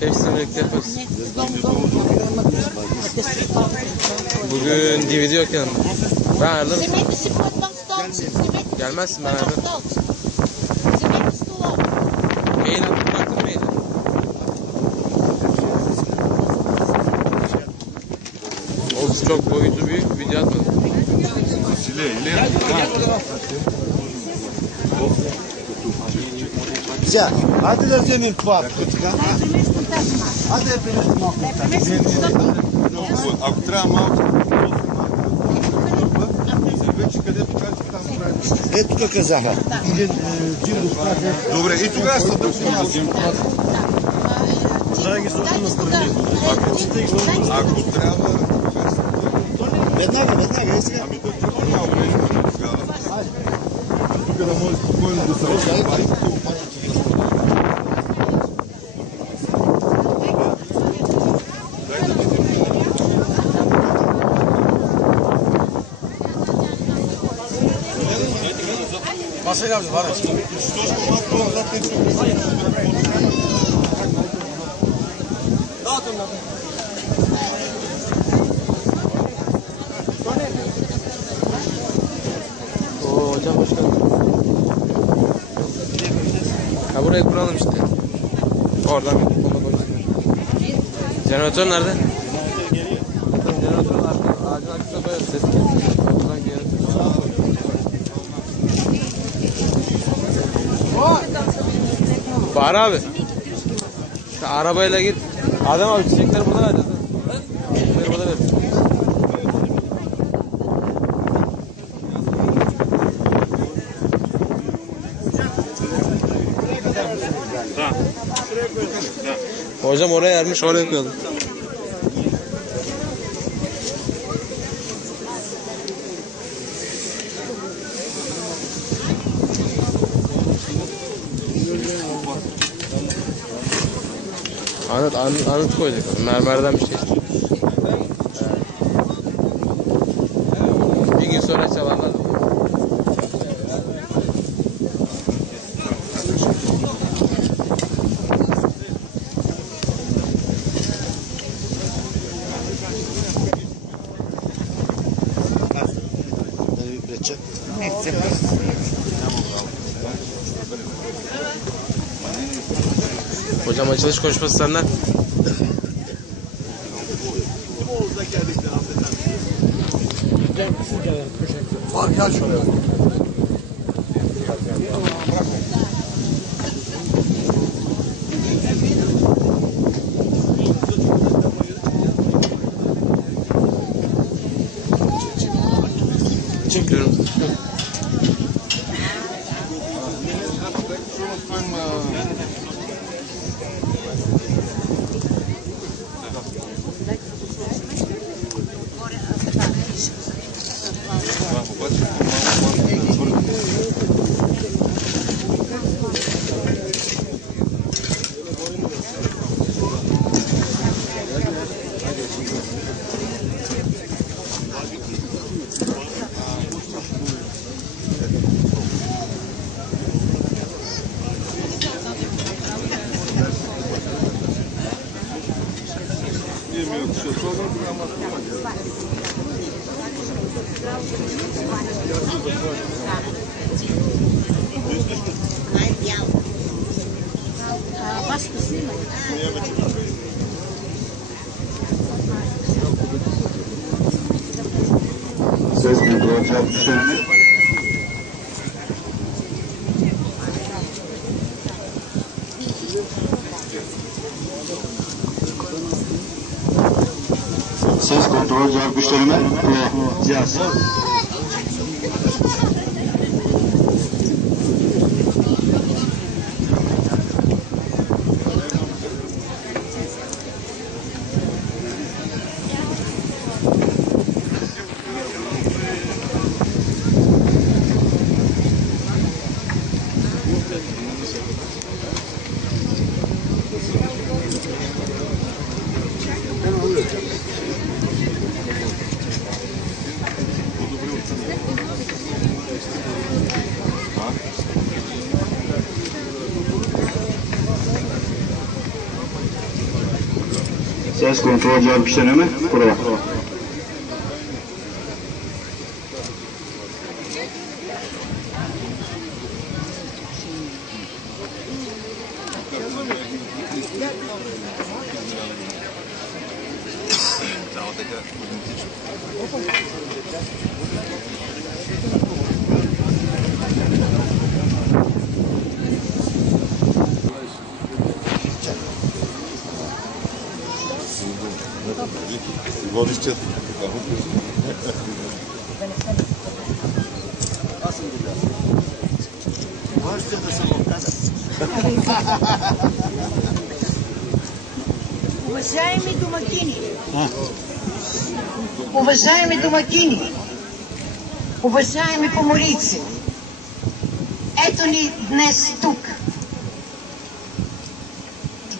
Hepsini birlikte yaparız. Bugün DVD yok yanımda. Ben ayarlarım. Gelmezsin, ben ayarlarım. Mail atıp baktın mı mail'e? O çok boyutu büyük video atmadım. Güzel. Hadi da senin tuhaf. Hadi hepiniz Ако трябва малко, Ето тук казаха. добре, и тогава са дължи. Ако трябва... Веднага, е сега. Ами да тръгва малко нещо тогава. Тук да може спокойно да се разговаря. Masayı yapacağız var ya. Dağıtın lan. Oo hocam hoş geldin. Ha burayı kuralım işte. Oradan ona koyacağız. Jeneratör nerede? Jeneratörün ağacın arkasına böyle ses geliyor. Oradan geri. Bahar abi. Şu arabayla git. Adem abi çiçekleri burada vereceğiz. Çiçekleri burada vereceğiz. Hocam oraya yermiş, oraya koyalım. Anıt koyacak. Mermerden bir şey istiyor. Bir gün sonra çalarlar. Hocam açılış konuşması senden. Bak gel şuraya. Çekiyorum. Ses kontrol çalışanı. Ses kontrol cevap güçlerime. Cihaz. Ses kontrol cevap işlemi. Prova. Konuşacağız. Уважаеми домакини, уважаеми поморийци, ето ни днес тук.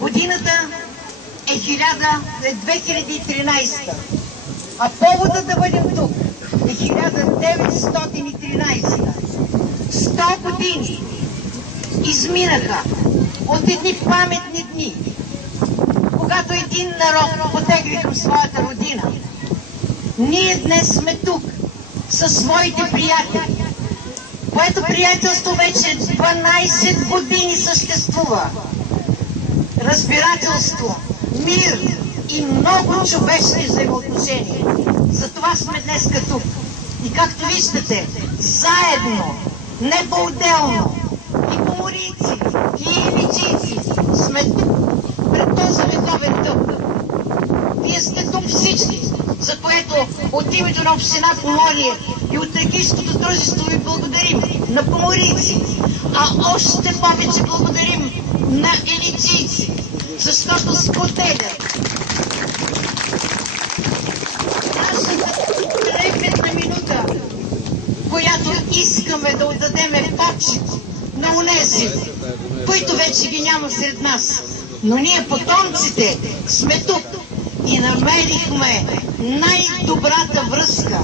Годината е 2013, а поводът да бъдем тук е 1913. 100 години изминаха от едни паметни дни, когато един народ потегли към своята родина. Ние днес сме тук със своите приятели, което приятелство вече 12 години съществува. Разбирателство, мир и много човешки взаимоотношения. Затова сме днес тук. И както виждате, заедно, не по-отделно, и поморийци, и илиджийци сме тук пред този вековен тъп. Вие сте тук всички, за което от името на община Поморие и от Тракийското дружество ви благодарим на поморийци, а още повече благодарим на илиджийци, защото споделят нашата трепетна минута, която искаме да отдадеме почет на онези, които вече ги няма сред нас. Но ние, потомците, сме тук и намерихме най-добрата връзка,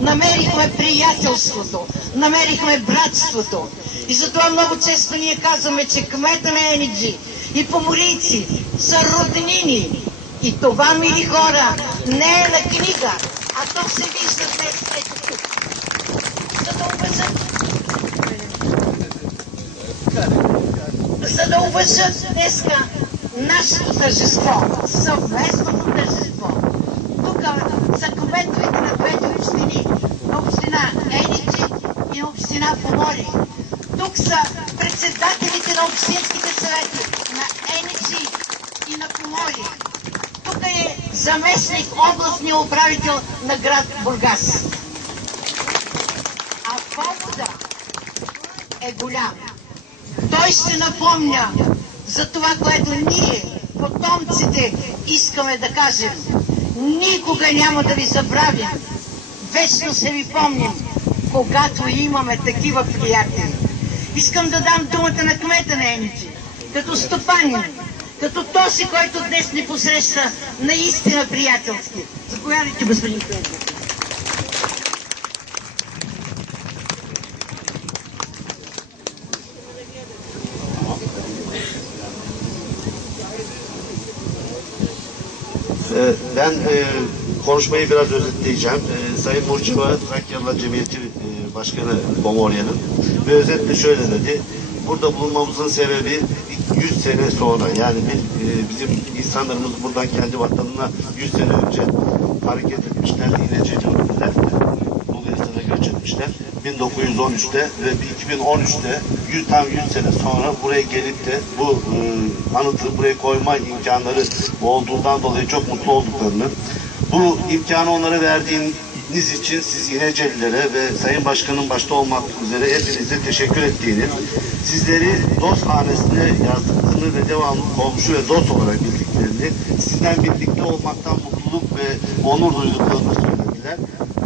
намерихме приятелството, намерихме братството. И затова много често ние казваме, че кмета на Енеджи и поморийци са роднини. И това, мили хора, не е на книга, а то се вижда днес ето тук. За да уважат днеска нашето тържество, съвместното тържество. Тук са кметовете на двете общини, на община Енеджи и на община Поморие. Тук са председателите на общинските съвети на Енеджи и на Поморие. Тук е заместник областния управител на град Бургас. А повода е голям. Той ще напомня за това, което ние, потомците, искаме да кажем. Никога няма да ви забравим. Вечно се ви помним, когато имаме такива приятели. Искам да дам думата на кмета на Енеджи, като стопанин, като този, който днес ни посреща наистина приятелски. Заповядайте, господин кмет. Ben konuşmayı biraz özetleyeceğim. Sayın Murciva, Trakyalılar Cemiyeti Başkanı Pomorye'nin ve özetle şöyle dedi. Burada bulunmamızın sebebi 100 sene sonra, yani bizim insanlarımız buradan kendi vatanına 100 sene önce hareket etmişler, İnece'de Bulgaristan'a göç etmişler. 1913'te ve 2013'te tam 100 sene sonra buraya gelip de bu anıtı buraya koyma imkanları olduğundan dolayı çok mutlu olduklarını, bu imkanı onlara verdiğiniz için siz İnecelilere ve Sayın Başkan'ın başta olmak üzere hepinize teşekkür ettiğini, sizleri dost hanesine yazdıklarını ve devamlı komşu ve dost olarak bildiklerini, sizinle birlikte olmaktan mutluluk ve onur duyduklarını söylediler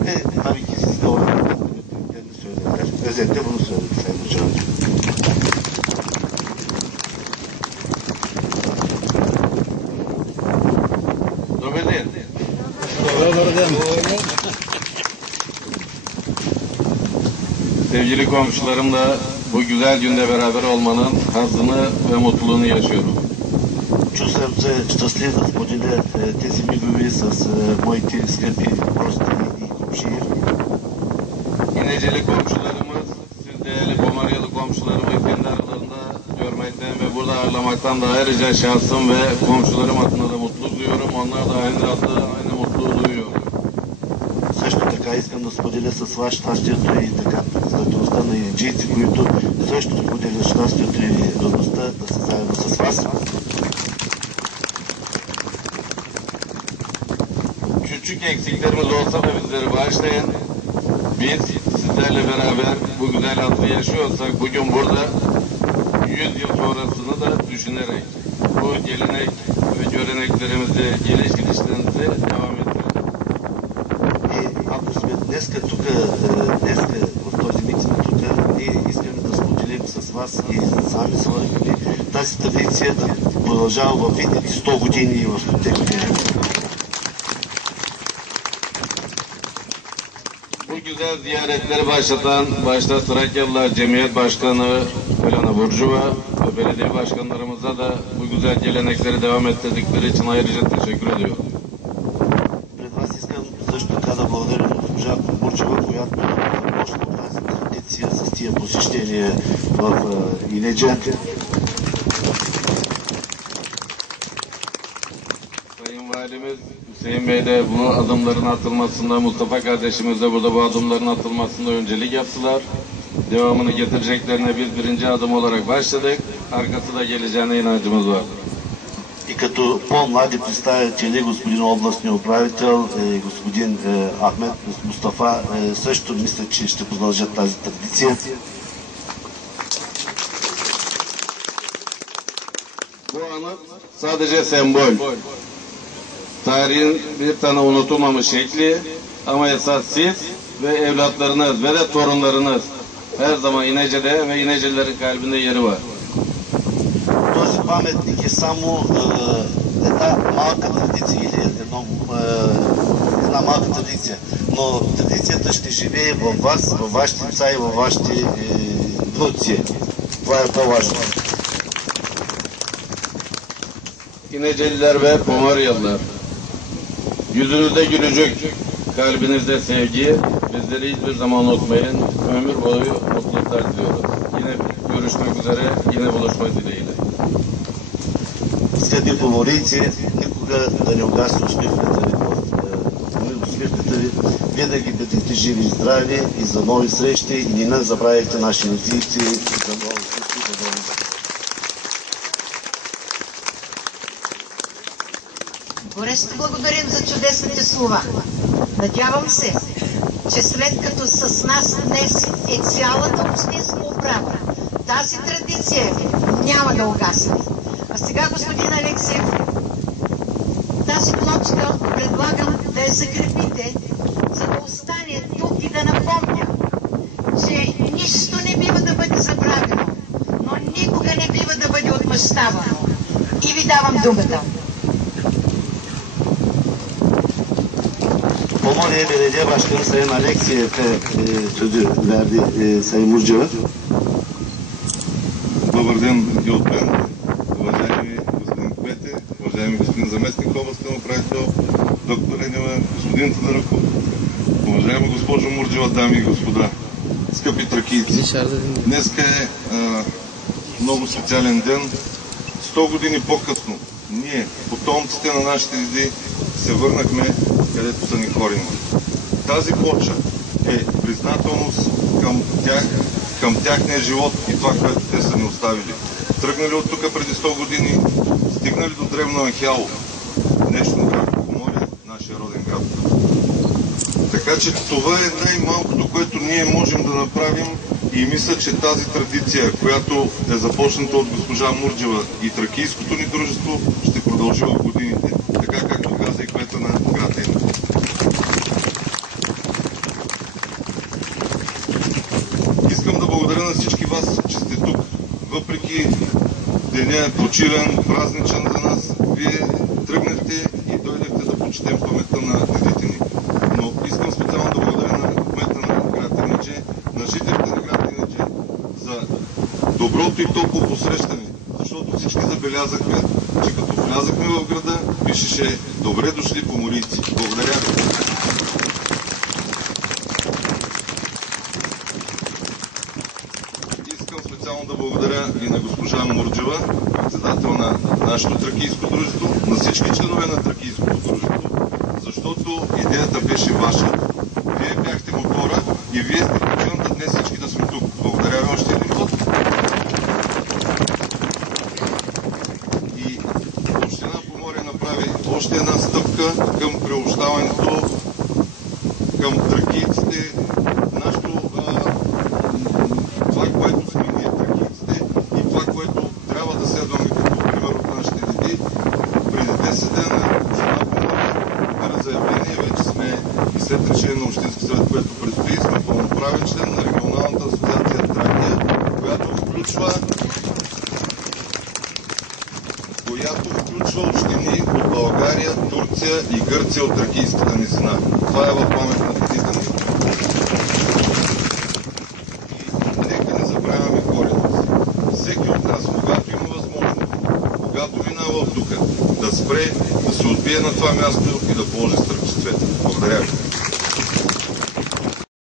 ve tabii ki siz de orada bildiklerini söylediler. Özetle bunu söyledi Sayın Hocam. Sevgili komşularımla bu güzel günde beraber olmanın hazzını ve mutluluğunu yaşıyorum. Чувствам се щастлив да споделя тези мигове с моите скъпи родители и комшии. İneceli komşularımız, siz değerli Pomaryalı komşularımı kendi aralarında görmekten ve burada ağırlamaktan da ayrıca şahsım ve komşularım adına da mutluluk duyuyorum. Onlar da aynı rahatlığı, aynı mutluluğu duyuyor. Също така искам да споделя с вас щастието и така представителността на инеджийци, които също споделят щастието и радостта да са заедно с вас. Küçük eksiklerimiz olsa da bizleri bağışlayın. Biz sizlerle beraber bu güzel hatırı yaşıyorsak bugün burada 100 yıl sonrasını da düşünerek bu gelenek ve göreneklerimizi, geliş gidişlerimizi devam ettirelim. И ако сме днеска тук, днеска в този миг сме тук, ние искаме да споделим с вас и замисъла ви тази традиция да продължава в идните 100 години и в 100 години. Bu güzel ziyaretleri başta Trakyalılar Cemiyet Başkanı Elena Burcuva ve belediye başkanlarımıza da bu güzel gelenekleri devam ettirdikleri için ayrıca teşekkür ediyorum. Пред вас искам също така да благодаря на госпожа Бурчева, която започна тази традиция с тия посещения в Инеджа. Sayın Valimiz Hüseyin Bey de bu adımların atılmasında, Mustafa kardeşimiz de burada bu adımların atılmasında öncelik yaptılar. Devamını getireceklerine biz birinci adım olarak başladık. Arkası da geleceğine inancımız var. И като по-млади представители, господин областния управител и господин Ахмед Мустафа също мисля, че ще продължат тази традиция. Bu anı sadece sembol. Tarihin bir tane unutulmamış şekli ama esas siz ve evlatlarınız ve de torunlarınız her zaman İnece'de ve İnecelilerin kalbinde yeri var. Този паметник е само една малка традиция или една малка традиция, но традицията ще живее във вас, във вашите деца и във вашите внуци. Това е по-важно. İneceliler ve Pomaryalılar, yüzünüzde gülücük, kalbinizde sevgi, bizleri hiçbir zaman unutmayın. Ömür boyu mutluluklar diliyoruz. Yine görüşmek üzere, yine buluşmak dileğiyle. Скъпи поморийци, никога да не угасне усмивката ви. Винаги бъдете живи и здрави и за нови срещи и не забравяйте наши инеджийци за нови срещи и за нови. Горещо благодарим за чудесните слова. Надявам се, че след като с нас днес е цялата общинска управа, тази традиция няма да угасне. А сега, господин Алексиев, тази плочка предлагам да я закрепите, за да остане тук и да напомня, че нищо не бива да бъде забравено, но никога не бива да бъде отмъщавано. И ви давам думата. Pomorya Belediye Başkanı Sayın Aleksiyev'e sözü verdi Sayın Murceva. Добър ден и от мен, уважаеми господин Кмете, уважаеми господин заместник областен управител, доктор Енева, господин Тодораков, уважаема госпожо Мурджева, дами и господа, скъпи тракийци. Днеска е много специален ден. 100 години по-късно ние, потомците на нашите деди, се върнахме където са ни корени. Тази плоча е признателност към тях, към тяхния живот и това, което те са ни оставили. Тръгнали от тук преди 100 години, стигнали до древно Анхяло, днешно град Поморие, нашия роден град. Така че това е най-малкото, което ние можем да направим и мисля, че тази традиция, която е започната от госпожа Мурджева и тракийското ни дружество, ще продължи в годините, така както каза и кмета на град Енева. Искам да благодаря на всички вас, че сте тук. Въпреки деня е почивен, празничен за нас, вие тръгнахте и дойдахте да почетем паметта на дедите ни. Но искам специално да благодаря на кмета на град Енедже, на жителите на град Енедже за доброто и топло посрещане, защото всички забелязахме, че като влязахме в града, пишеше "Добре дошли поморийци". Благодаря ви. Искам специално да благодаря и на госпожа Мурджева, председател на нашето тракийско дружество, на всички членове на тракийското дружество, защото идеята беше ваша. Вие бяхте мотора и вие сте причината днес всички да сме тук. Благодаря ви още един път. И Община Поморие направи още една стъпка към приобщаването към тракийците. Това, което сме ние тракийците и това, което трябва да следваме като пример от нашите деди. Преди 10 дена Община Поморие подпира заявление, вече сме и след решение на Общински съвет, което предстои, сме пълноправен член на регионалната асоциация Тракия, която включва общини от България, Турция и Гърция от тракийската низина. Това е в памет на дедите ни. И нека не забравяме корена си. Всеки от нас, когато има възможност, когато минава от тук, да спре, да се отбие на това място и да положи стръкче цвета. Благодаря ви.